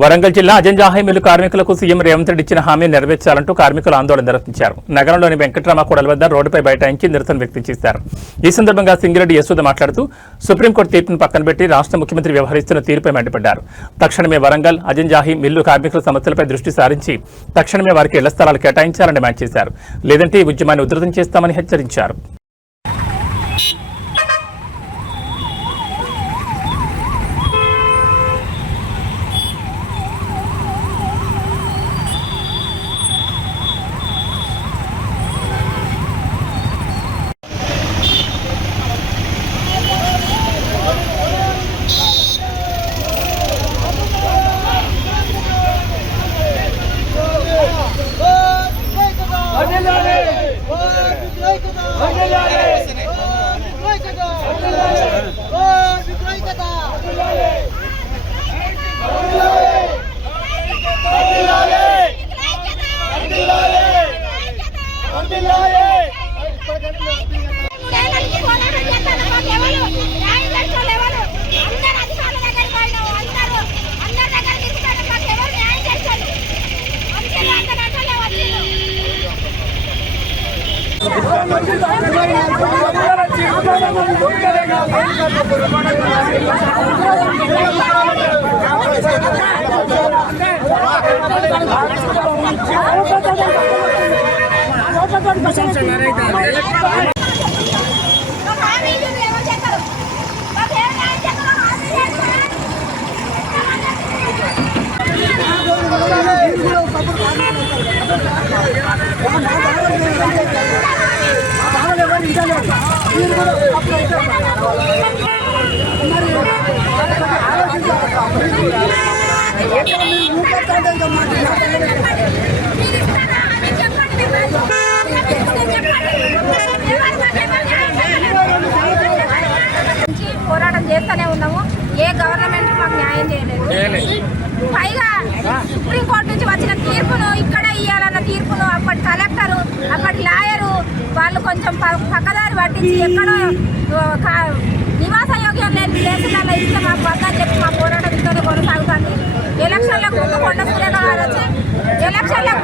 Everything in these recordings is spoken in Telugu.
వరంగల్ జిల్లా అజంజాహి మిల్లు కార్మికులకు సీఎం రేవంత్ రెడ్డి ఇచ్చిన హామీ నెరవేర్చాలంటూ కార్మికులు ఆందోళన నిర్వహించారు. నగరంలోని వెంకట్రామ కూడలి వద్ద రోడ్డుపై బైఠాయించి నిరసన వ్యక్తం చేశారు. ఈ సందర్భంగా సింగిరెడ్డి యశోద మాట్లాడుతూ సుప్రీంకోర్టు తీర్పును పక్కన పెట్టి రాష్ట్ర ముఖ్యమంత్రి వ్యవహరిస్తున్న తీరుపై మండిపడ్డారు. తక్షణమే వరంగల్ అజంజాహి మిల్లు కార్మికుల సమస్యలపై దృష్టి సారించి తక్షణమే వారికి ఇళ్ల స్థలాలు కేటాయించాలని డిమాండ్ చేశారు. లేదంటే ఈ ఉద్యమాన్ని ఉధృతం చేస్తామని హెచ్చరించారు. పోరాటం చేస్తూనే ఉన్నాము. ఏ గవర్నమెంట్ మాకు న్యాయం చేయలేదు. పైగా సుప్రీంకోర్టు నుంచి వచ్చిన తీర్పును ఇక్కడ ఇవ్వాలన్న తీర్పును అప్పటి కలెక్టరు అప్పటి లాయరు వాళ్ళు కొంచెం పక్కదారి పట్టించి ఎక్కడో నివాస యోగ్యం లేని ప్లేసులలో ఇస్తే మాకు వద్దని చెప్పి మా పోరాటం ఇంతనే కొనసాగుతుంది. ఎలక్షన్లకు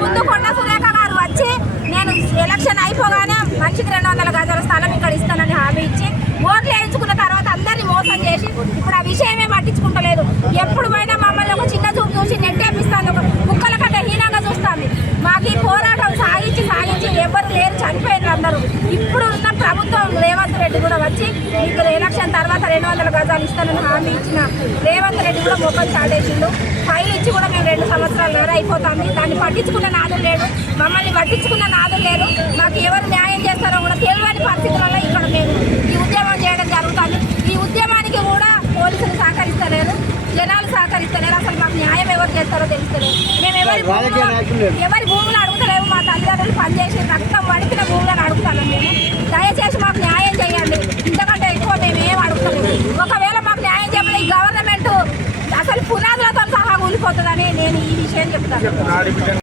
ముందు కొండ సురేఖ గారు వచ్చి నేను ఎలక్షన్ అయిపోగానే మనిషికి 200 గజాల స్థలం ఇక్కడ ఇస్తానని హామీ ఇచ్చి ఓట్లు వేయించుకున్న తర్వాత అందరినీ మోసం చేసి ఇప్పుడు ఆ విషయమే పట్టించుకుంటలేదు. ఎప్పుడు పోయినా మమ్మల్ని ఒక చిన్న చూపు చూసి నెట్టేపిస్తాను, ఒక కుక్కల కంటే హీనంగా చూస్తుంది. మాకు ఈ పోరాటం సాగించి ఎవరు లేరు, చనిపోయినారు అందరూ. ఇప్పుడు ఉన్న ప్రభుత్వం రేవంత్ రెడ్డి కూడా వచ్చి ఇప్పుడు ఎలక్షన్ తర్వాత 200 గజాలు ఇస్తానని హామీ ఇచ్చిన రేవంత్ రెడ్డి కూడా మొక్కలు చాటేసిండు. ఫైల్ ఇచ్చి కూడా మేము 2 సంవత్సరాలు అయిపోతుంది. దాన్ని పట్టించుకున్న నాదులు లేరు, మమ్మల్ని పట్టించుకున్న నాదులు లేరు. మాకు ఎవరు న్యాయం చేస్తారో కూడా తెలియని పరిస్థితులలో ఇక్కడ మేము ఈ ఉద్యమం చేయడం జరుగుతుంది. ఈ ఉద్యమానికి కూడా పోలీసులు సహకరిస్తలేరు, జనాలు సహకరిస్తలేరు. అసలు మాకు న్యాయం ఎవరు చేస్తారో తెలుస్తలేదు. మేము ఎవరి భూములు అడుగుతలేము. మా తల్లిదండ్రులు పనిచేసి రక్తం వడికిన భూములను అడుగుతాను. మేము దయచేసి మాకు న్యాయం చేయండి. ఇంతకంటే ఎక్కువ మేము ఏం అడుగుతలేము. ఒకవేళ మాకు న్యాయం చేయడం ఈ గవర్నమెంట్ అసలు పునాదులతో సహా కూలిపోతుందని నేను ఈ విషయం చెప్తాను.